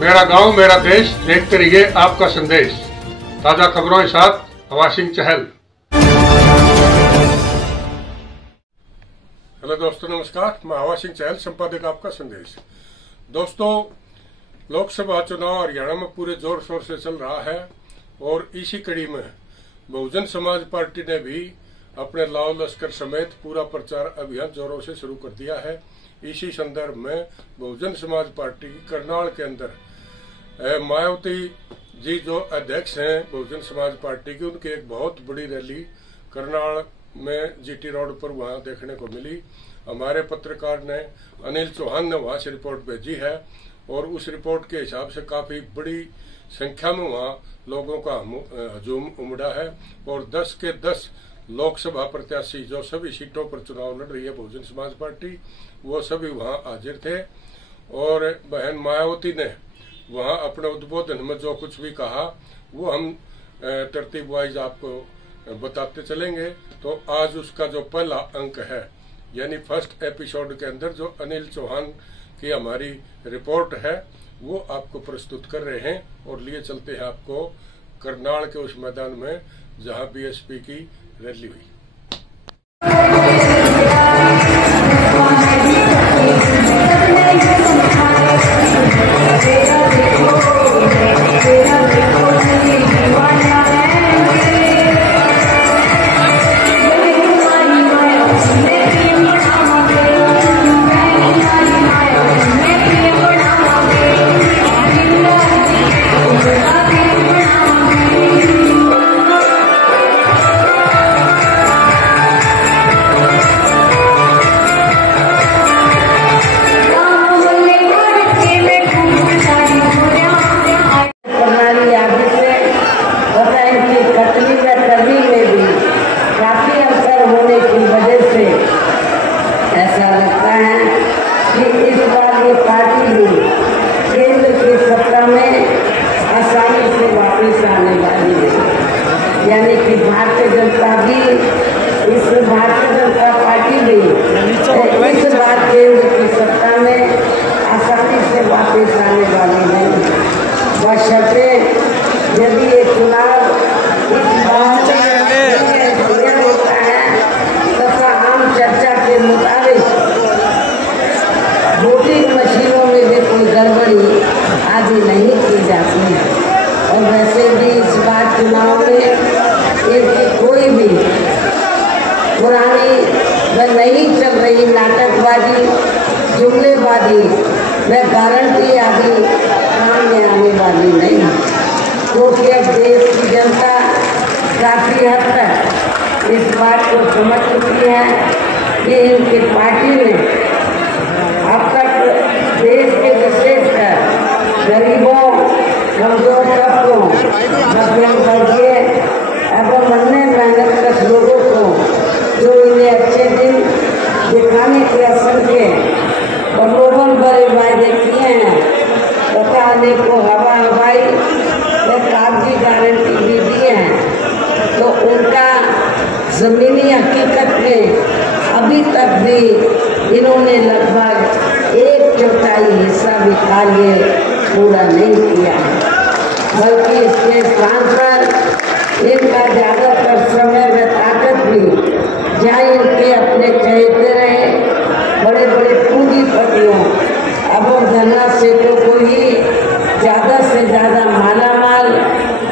मेरा गांव मेरा देश, देखते रहिए आपका संदेश। ताजा खबरों के साथ हवा सिंह चहल। हेलो दोस्तों, नमस्कार। मैं हवा सिंह चहल, संपादक आपका संदेश। दोस्तों, लोकसभा चुनाव हरियाणा में पूरे जोर शोर से चल रहा है और इसी कड़ी में बहुजन समाज पार्टी ने भी अपने लाव लश्कर समेत पूरा प्रचार अभियान जोरों से शुरू कर दिया है। इसी संदर्भ में बहुजन समाज पार्टी की करनाल के अंदर मायावती जी जो अध्यक्ष हैं बहुजन समाज पार्टी की, उनकी एक बहुत बड़ी रैली करनाल में जीटी रोड पर वहां देखने को मिली। हमारे पत्रकार ने अनिल चौहान ने वहां से रिपोर्ट भेजी है और उस रिपोर्ट के हिसाब से काफी बड़ी संख्या में वहां लोगों का हजूम उमड़ा है और 10 के 10 लोकसभा प्रत्याशी जो सभी सीटों पर चुनाव लड़ रही है बहुजन समाज पार्टी, वो सभी वहां हाजिर थे। और बहन मायावती ने वहां अपने उद्बोधन में जो कुछ भी कहा वो हम तरतीब वाइज आपको बताते चलेंगे। तो आज उसका जो पहला अंक है, यानी फर्स्ट एपिसोड के अंदर जो अनिल चौहान की हमारी रिपोर्ट है, वो आपको प्रस्तुत कर रहे हैं और लिए चलते हैं आपको करनाल के उस मैदान में जहां बीएसपी की रैली हुई। यानी कि भारतीय जनता पार्टी भी इस बार केंद्र की सत्ता में आसानी से वापस आने वाली नहीं। बशर्ते यदि ये चुनाव होता है तथा आम चर्चा के मुताबिक वोटिंग मशीनों में भी कोई गड़बड़ी आदि नहीं की जाती है। और वैसे भी इस बार चुनाव में इनकी कोई भी पुरानी व नहीं चल रही नाटकबाजी, जुमलेबाजी व गारंटी आदि काम में आने वाली नहीं, क्योंकि अब देश की जनता काफी हद तक इस बात को समझ चुकी है कि इनकी पार्टी ने अब तक देश के विशेषकर गरीबों, कमजोर तबकों, मध्यम वर्गीय एवं अन्य मेहनतकश लोगों को जो इन्हें अच्छे दिन दिखाने के असर के प्रलोभन भरे वायदे किए हैं तथा अनेकों हवाई व कागजी गारंटी भी दिए हैं, तो उनका जमीनी हकीकत में अभी तक भी इन्होंने लगभग 1/4 हिस्सा भी कार्य पूरा नहीं किया है, बल्कि इसके स्थान पर इनका ज्यादातर समय व ताकत भी जहाँ इनके अपने चहेते रहे बड़े बड़े पूंजीपतियों एवं धनना सेठों को ही ज्यादा से ज्यादा मालामाल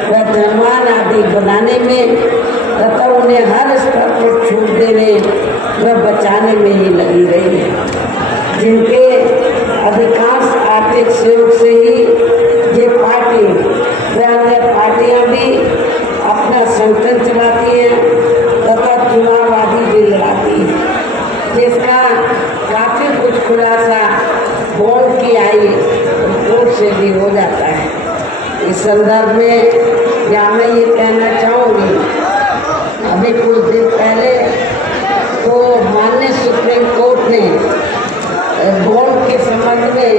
व धनवान आदि बनाने में तथा उन्हें हर स्तर पर छूट देने व बचाने में ही लगी रही है, जिनके अधिकांश आर्थिक सहयोग से ही ये पार्टी व अन्य पार्टियां भी अपना संगठन चलाती है तथा चुनाव आदि भी लड़ाती है, जिसका काफी कुछ खुलासा बोर्ड की आई रिपोर्ट से भी हो जाता है। इस संदर्भ में या मैं ये कहना चाहूँगी, अभी कुछ दिन पहले तो माननीय सुप्रीम कोर्ट ने बोर्ड के संबंध में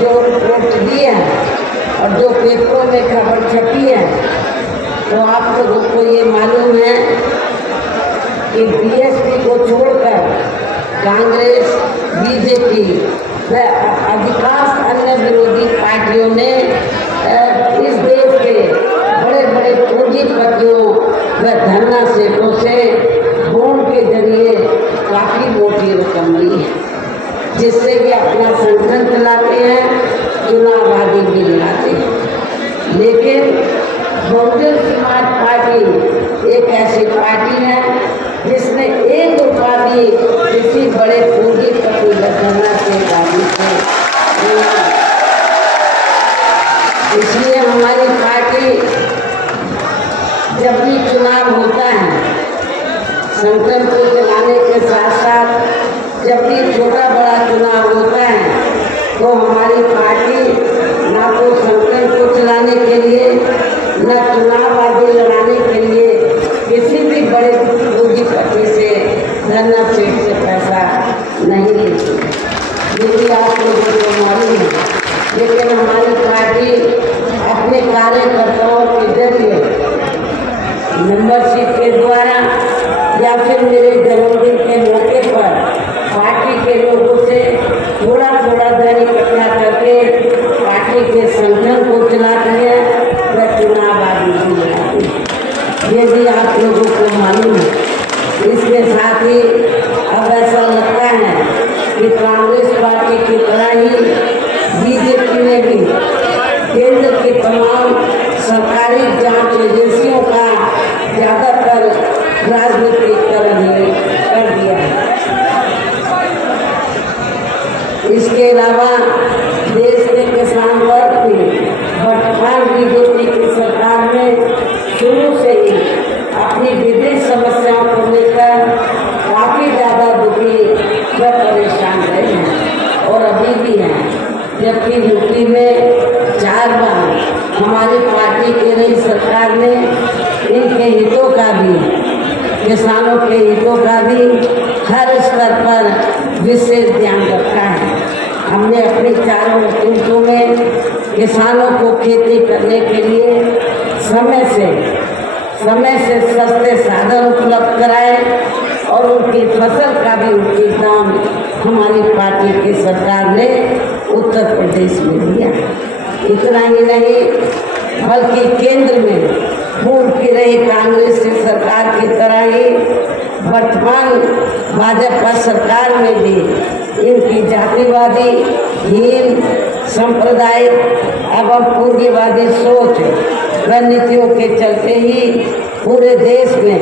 जो रिपोर्ट दी है और जो पेपरों में खबर छपी है, तो आप लोगों को ये मालूम है कि बीएसपी को छोड़कर कांग्रेस, बीजेपी व अधिकांश अन्य विरोधी पार्टियों पार्टियों ने इस देश के बड़े बड़े पूंजीपतियों व धरना सेठों से बॉन्ड के जरिए काफी मोटी रकम ली है, जिससे कि अपना संगठन चलाते हैं, चुनाव आदि भी दिलाते हैं। लेकिन बहुजन समाज पार्टी एक ऐसी पार्टी है जिसने 1 रुपया भी किसी बड़े पूंजीपति धरना से गाड़ी से, इसलिए हमारी पार्टी जब भी चुनाव होता है, संगठन को चलाने के साथ साथ जब भी छोटा बड़ा चुनाव होता है, तो हमारी पार्टी ना तो संगठन को चलाने के लिए, न चुनाव आदि लड़ाने के लिए किसी भी बड़े पूंजीपति से, धरना सेठ से पैसा नहीं लेती, ये भी आप लोगों को मालूम है। लेकिन हमारी पार्टी अपने कार्यकर्ताओं के जरिए मेंबरशिप के द्वारा या फिर मेरे जन्मदिन के मौके पर पार्टी के लोगों से थोड़ा थोड़ा धन इकट्ठा करके पार्टी के संगठन को चलाती है व चुनाव आदि भी लड़ाती है, ये भी आप लोगों को मालूम है। इसके साथ ही अब ऐसा लगता है कि कांग्रेस पार्टी की तरह ही बीजेपी ने भी केंद्र की तमाम सरकारी जांच एजेंसियों का ज्यादातर राजनीतिकरण कर दिया है। इसके अलावा देश के किसान वर्ग भी वर्तमान बीजेपी की सरकार में शुरू से ही अपनी विभिन्न समस्याओं को लेकर काफी ज्यादा दुखी व परेशान रहे हैं और अभी भी हैं। जबकि यूपी में 4 बार हमारी पार्टी की नई सरकार ने इनके हितों का भी, किसानों के हितों का भी हर स्तर पर विशेष ध्यान रखा है। हमने अपने चारों नेतृत्वों में किसानों को खेती करने के लिए समय से सस्ते साधन उपलब्ध कराए और उनकी फसल का भी उचित दाम हमारी पार्टी की सरकार ने उत्तर प्रदेश में दिया। इतना ही नहीं बल्कि केंद्र में घूम फिर रही कांग्रेस की सरकार की तरह ही वर्तमान भाजपा सरकार में भी इनकी जातिवादी, हीन, सांप्रदायिक एवं पूंजीवादी सोच रणनीतियों के चलते ही पूरे देश में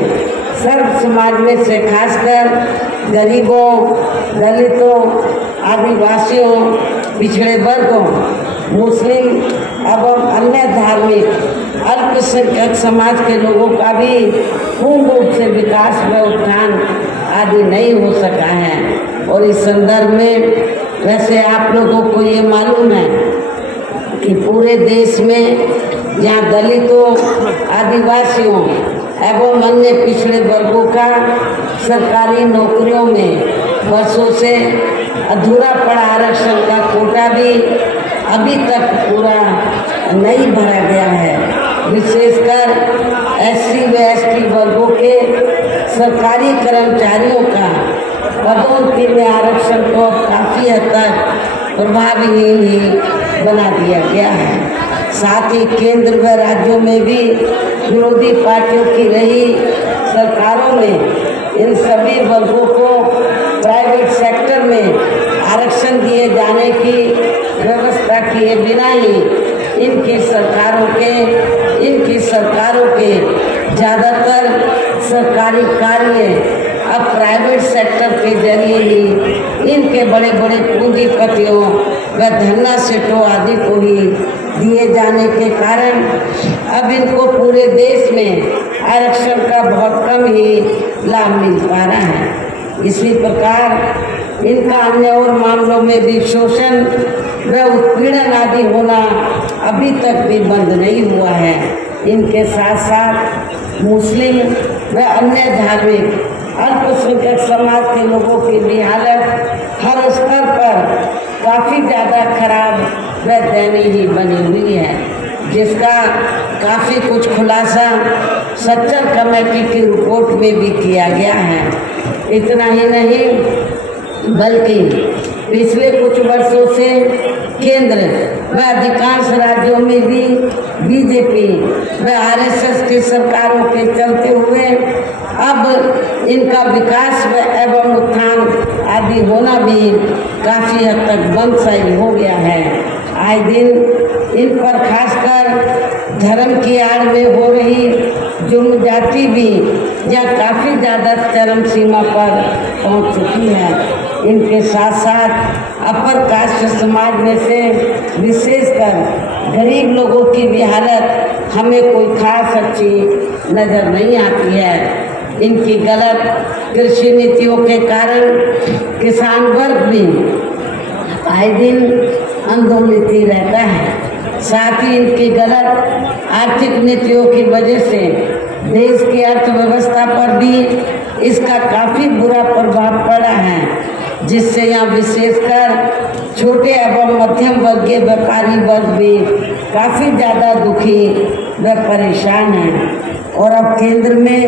सर्व समाज में से खासकर गरीबों, दलितों, आदिवासियों, पिछड़े वर्गों, मुस्लिम एवं अन्य धार्मिक अल्पसंख्यक समाज के लोगों का भी पूर्ण रूप से विकास व उत्थान आदि नहीं हो सका है। और इस संदर्भ में वैसे आप लोगों को ये मालूम है कि पूरे देश में जहाँ दलितों, आदिवासियों एवं अन्य पिछड़े वर्गों का सरकारी नौकरियों में वर्षों से अधूरा पड़ा आरक्षण का कोटा भी अभी तक पूरा नहीं भरा गया है। विशेषकर SC व ST वर्गों के सरकारी कर्मचारियों का पदोन्नति में आरक्षण को काफी हद तक प्रभावहीन ही बना दिया गया है। साथ ही केंद्र व राज्यों में भी विरोधी पार्टियों की रही सरकारों में इन सभी वर्गों को प्राइवेट सेक्टर में आरक्षण दिए जाने की व्यवस्था किए बिना ही इनकी सरकारों के ज़्यादातर सरकारी कार्य अब प्राइवेट सेक्टर के जरिए ही इनके बड़े बड़े पूंजीपतियों व धरना सेठों आदि को ही दिए जाने के कारण अब इनको पूरे देश में आरक्षण का बहुत कम ही लाभ मिल पा रहा है। इसी प्रकार इनका अन्य और मामलों में भी शोषण व उत्पीड़न आदि होना अभी तक भी बंद नहीं हुआ है। इनके साथ साथ मुस्लिम व अन्य धार्मिक अल्पसंख्यक समाज के लोगों की भी हालत हर स्तर पर काफ़ी ज़्यादा खराब व दयनीय ही बनी हुई है, जिसका काफ़ी कुछ खुलासा सच्चर कमेटी की रिपोर्ट में भी किया गया है। इतना ही नहीं बल्कि पिछले कुछ वर्षों से केंद्र व अधिकांश राज्यों में भी बीजेपी व आरएसएस की सरकारों के चलते हुए अब इनका विकास एवं उत्थान आदि होना भी काफी हद तक बंद सा ही हो गया है। आए दिन इन पर खासकर धर्म की आड़ में हो रही जुर्म जाति भी यह काफी ज्यादा चरम सीमा पर पहुंच चुकी है। इनके साथ साथ अपर कास्ट समाज में से विशेषकर गरीब लोगों की भी हालत हमें कोई खास अच्छी नजर नहीं आती है। इनकी गलत कृषि नीतियों के कारण किसान वर्ग भी आए दिन आंदोलित ही रहता है। साथ ही इनकी गलत आर्थिक नीतियों की वजह से देश की अर्थव्यवस्था पर भी इसका काफी बुरा प्रभाव पड़ा है, जिससे यहाँ विशेषकर छोटे एवं मध्यम वर्गीय व्यापारी वर्ग भी काफी ज्यादा दुखी व परेशान हैं। और अब केंद्र में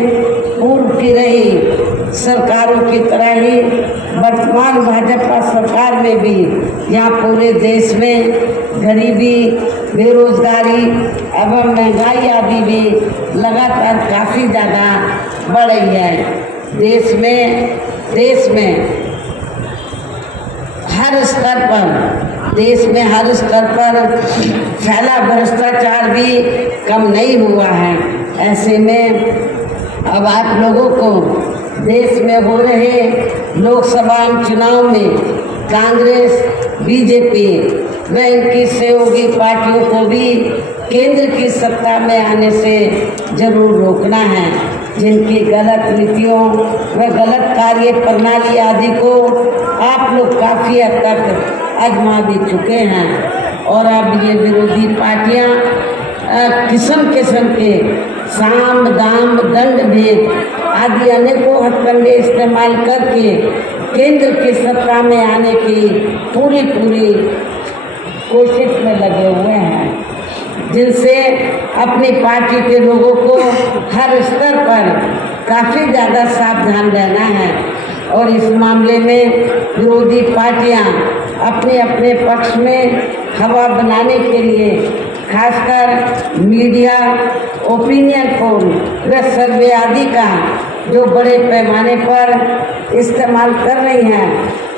पूर्व की रही सरकारों की तरह ही वर्तमान भाजपा सरकार में भी यहाँ पूरे देश में गरीबी, बेरोजगारी एवं महंगाई आदि भी लगातार काफी ज़्यादा बढ़ रही है। देश में हर स्तर पर फैला भ्रष्टाचार भी कम नहीं हुआ है। ऐसे में अब आप लोगों को देश में हो रहे लोकसभा चुनाव में कांग्रेस, बीजेपी व इनकी सहयोगी पार्टियों को भी केंद्र की सत्ता में आने से जरूर रोकना है। जिनकी गलत नीतियों व गलत कार्य प्रणाली आदि को आप लोग काफी हद तक आजमा भी चुके हैं। और अब ये विरोधी पार्टियां किस्म किस्म के साम, दाम, दंड भेद आदि अनेकों हथकंडे इस्तेमाल करके केंद्र की सत्ता में आने की पूरी कोशिश में लगे हुए हैं, जिनसे अपनी पार्टी के लोगों को हर स्तर पर काफी ज़्यादा सावधान रहना है। और इस मामले में विरोधी पार्टियां अपने अपने पक्ष में हवा बनाने के लिए खासकर मीडिया, ओपिनियन पोल व सर्वे आदि का जो बड़े पैमाने पर इस्तेमाल कर रही हैं,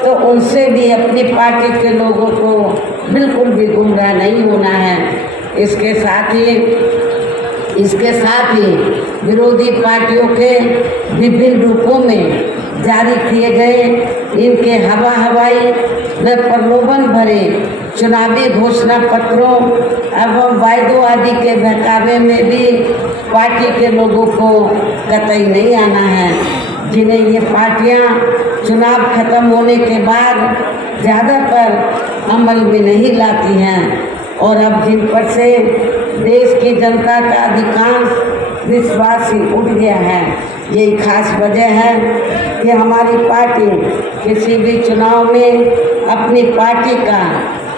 तो उनसे भी अपनी पार्टी के लोगों को बिल्कुल भी गुमराह नहीं होना है। इसके साथ ही विरोधी पार्टियों के विभिन्न रूपों में जारी किए गए इनके हवाई व प्रलोभन भरे चुनावी घोषणा पत्रों एवं वायदों आदि के बहकावे में भी पार्टी के लोगों को कतई नहीं आना है, जिन्हें ये पार्टियां चुनाव खत्म होने के बाद ज़्यादातर अमल में नहीं लाती हैं। और अब जिन पर से देश की जनता का अधिकांश विश्वास ही उठ गया है, यही खास वजह है कि हमारी पार्टी किसी भी चुनाव में अपनी पार्टी का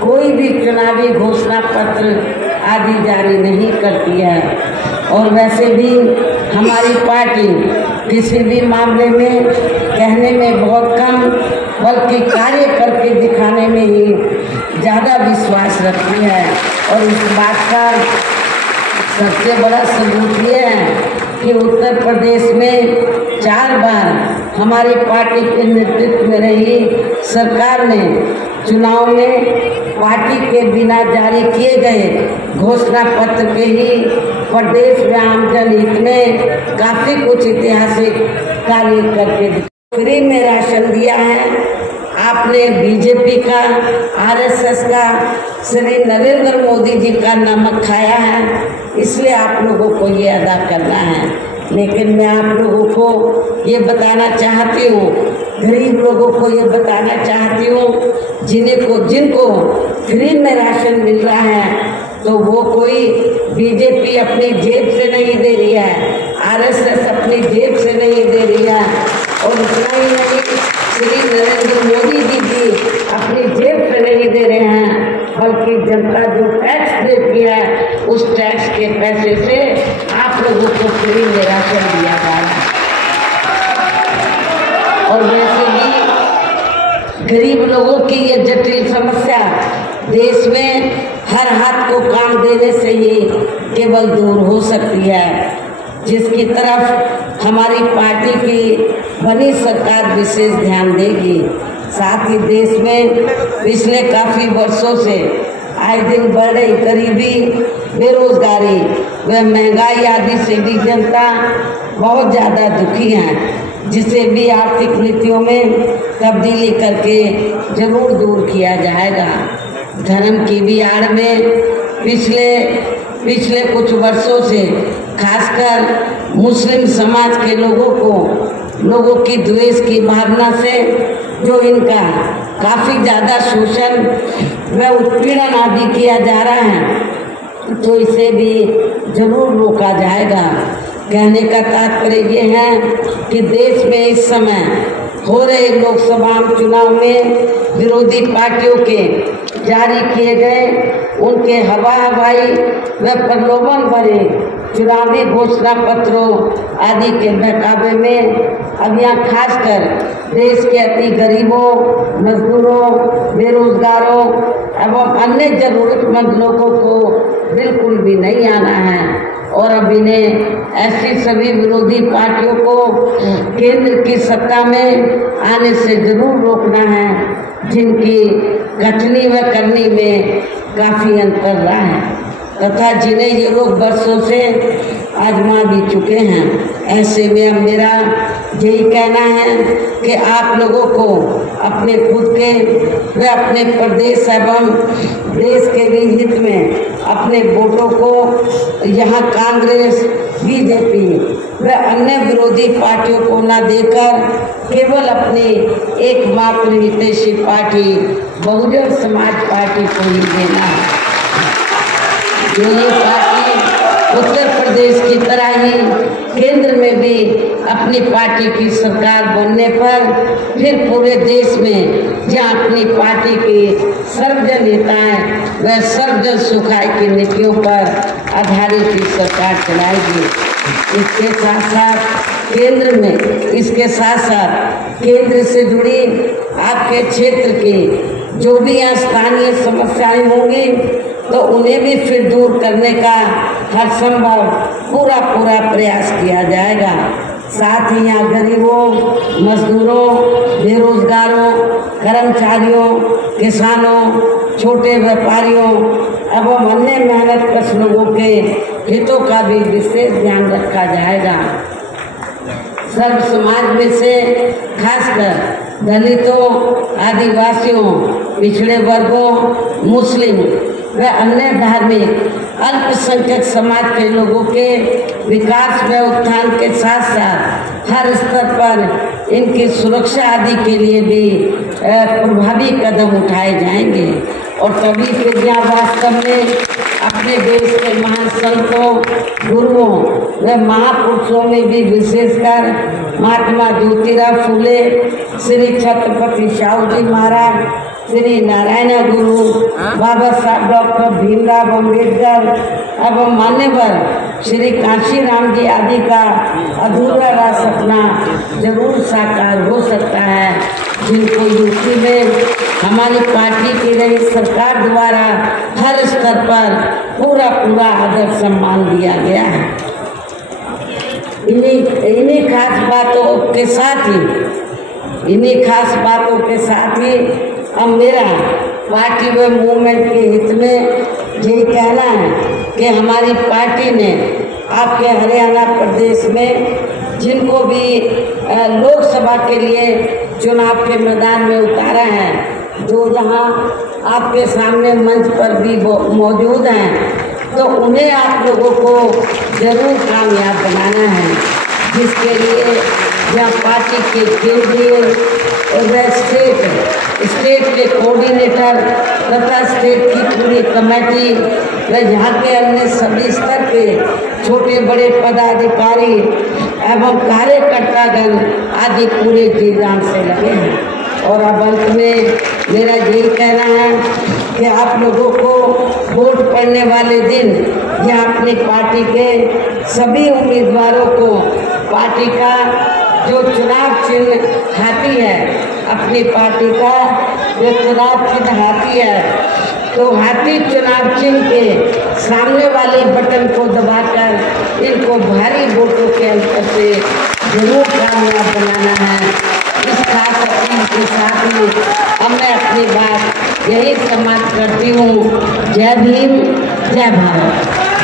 कोई भी चुनावी घोषणा पत्र आदि जारी नहीं करती है। और वैसे भी हमारी पार्टी किसी भी मामले में कहने में बहुत कम बल्कि कार्य करके दिखाने में ही ज़्यादा विश्वास रखती है। और इस बात का सबसे बड़ा सबूत ये है कि उत्तर प्रदेश में 4 बार हमारी पार्टी के नेतृत्व में रही सरकार ने चुनाव में पार्टी के बिना जारी किए गए घोषणा पत्र के ही प्रदेश में आम जनहित में काफी कुछ ऐतिहासिक कार्य करके फ्री में राशन दिया है। आपने बीजेपी का, आरएसएस का, श्री नरेंद्र मोदी जी का नमक खाया है, इसलिए आप लोगों को ये अदा करना है। लेकिन मैं आप लोगों को ये बताना चाहती हूँ, गरीब लोगों को ये बताना चाहती हूँ जिनको फ्री में राशन मिल रहा है, तो वो कोई बीजेपी अपनी जेब से नहीं दे रही है, आरएसएस अपनी जेब से नहीं दे रही है। और इतना ही नहीं, श्री नरेंद्र मोदी जी भी अपनी जेब से नहीं दे रहे हैं, बल्कि जनता जो टैक्स देती है उस टैक्स के पैसे से आप लोगों को फ्री में राशन दिया जा रहा है। और वैसे भी गरीब लोगों की ये जटिल समस्या देश में हर हाथ को काम देने से ही केवल दूर हो सकती है, जिसकी तरफ हमारी पार्टी की बनी सरकार विशेष ध्यान देगी। साथ ही देश में पिछले काफ़ी वर्षों से आए दिन बढ़ रही गरीबी, बेरोजगारी व महंगाई आदि से भी जनता बहुत ज़्यादा दुखी है, जिसे भी आर्थिक नीतियों में तब्दीली करके जरूर दूर किया जाएगा। धर्म की भी आड़ में पिछले कुछ वर्षों से खासकर मुस्लिम समाज के लोगों की द्वेष की भावना से जो इनका काफ़ी ज़्यादा शोषण व उत्पीड़न आदि किया जा रहा है, तो इसे भी जरूर रोका जाएगा। कहने का तात्पर्य ये है कि देश में इस समय हो रहे लोकसभा चुनाव में विरोधी पार्टियों के जारी किए गए उनके हवाई व प्रलोभन भरे चुनावी घोषणा पत्रों आदि के बहकावे में अब यहाँ खासकर देश के अति गरीबों, मजदूरों, बेरोजगारों एवं अन्य जरूरतमंद लोगों को बिल्कुल भी नहीं आना है और अब इन्हें ऐसी सभी विरोधी पार्टियों को केंद्र की सत्ता में आने से जरूर रोकना है, जिनकी कथनी व करनी में काफ़ी अंतर रहा है तथा जिन्हें ये लोग वर्षों से आजमा भी चुके हैं। ऐसे में अब मेरा यही कहना है कि आप लोगों को अपने खुद के व अपने प्रदेश एवं देश के भी हित में अपने वोटों को यहाँ कांग्रेस, बीजेपी व अन्य विरोधी पार्टियों को न देकर केवल अपनी एकमात्र हितैषी पार्टी बहुजन समाज पार्टी को ही देना है। ये पार्टी उत्तर प्रदेश की तरह ही केंद्र में भी अपनी पार्टी की सरकार बनने पर फिर पूरे देश में जहाँ अपनी पार्टी की सर्वजन हिताय व सर्वजन सुखाय की नीतियों पर आधारित ही सरकार चलाएगी। इसके साथ साथ केंद्र से जुड़ी आपके क्षेत्र की जो भी यहाँ स्थानीय समस्याएं होंगी तो उन्हें भी फिर दूर करने का हर संभव पूरा प्रयास किया जाएगा। साथ ही यहाँ गरीबों, मजदूरों, बेरोजगारों, कर्मचारियों, किसानों, छोटे व्यापारियों एवं अन्य मेहनतकश लोगों के हितों का भी विशेष ध्यान रखा जाएगा। सर्व समाज में से खासकर दलितों, आदिवासियों, पिछड़े वर्गों, मुस्लिम व अन्य धार्मिक अल्पसंख्यक समाज के लोगों के विकास व उत्थान के साथ साथ हर स्तर पर इनकी सुरक्षा आदि के लिए भी प्रभावी कदम उठाए जाएंगे और तभी फिर यहाँ वास्तव में अपने देश के महान संतों, गुरुओं व महापुरुषों में भी विशेषकर महात्मा ज्योतिराव फूले, श्री छत्रपति शाहू जी महाराज, श्री नारायण गुरु, बाबा साहब डॉक्टर भीमराव अम्बेडकर एवं मान्यवर श्री कांशीराम जी आदि का अधूरा रहा सपना जरूर साकार हो सकता है, जिनको यूपी में हमारी पार्टी की रही सरकार द्वारा हर स्तर पर पूरा आदर सम्मान दिया गया है। इन्हीं खास बातों के साथ ही अब मेरा पार्टी व मूवमेंट के हित में यही कहना है कि हमारी पार्टी ने आपके हरियाणा प्रदेश में जिनको भी लोकसभा के लिए चुनाव के मैदान में उतारा है, जो यहाँ आपके सामने मंच पर भी मौजूद हैं, तो उन्हें आप लोगों को जरूर कामयाब बनाना है, जिसके लिए यहाँ पार्टी के केंद्रीय और स्टेट के कोऑर्डिनेटर तथा स्टेट की पूरी कमेटी व यहाँ के अन्य सभी स्तर के छोटे बड़े पदाधिकारी एवं कार्यकर्तागण आदि पूरे जी जान से लगे हैं। और अब अंत में मेरा यही कहना है कि आप लोगों को वोट पड़ने वाले दिन यहाँ अपनी पार्टी के सभी उम्मीदवारों को पार्टी का जो चुनाव चिन्ह हाथी है, अपनी पार्टी का जो चुनाव चिन्ह हाथी है, तो हाथी चुनाव चिन्ह के सामने वाले बटन को दबाकर इनको भारी वोटों के अंतर से जरूर कामयाब बनाना है। इस खास अपील के साथ ही अब मैं अपनी बात यही समाप्त करती हूँ। जय भीम, जय भारत।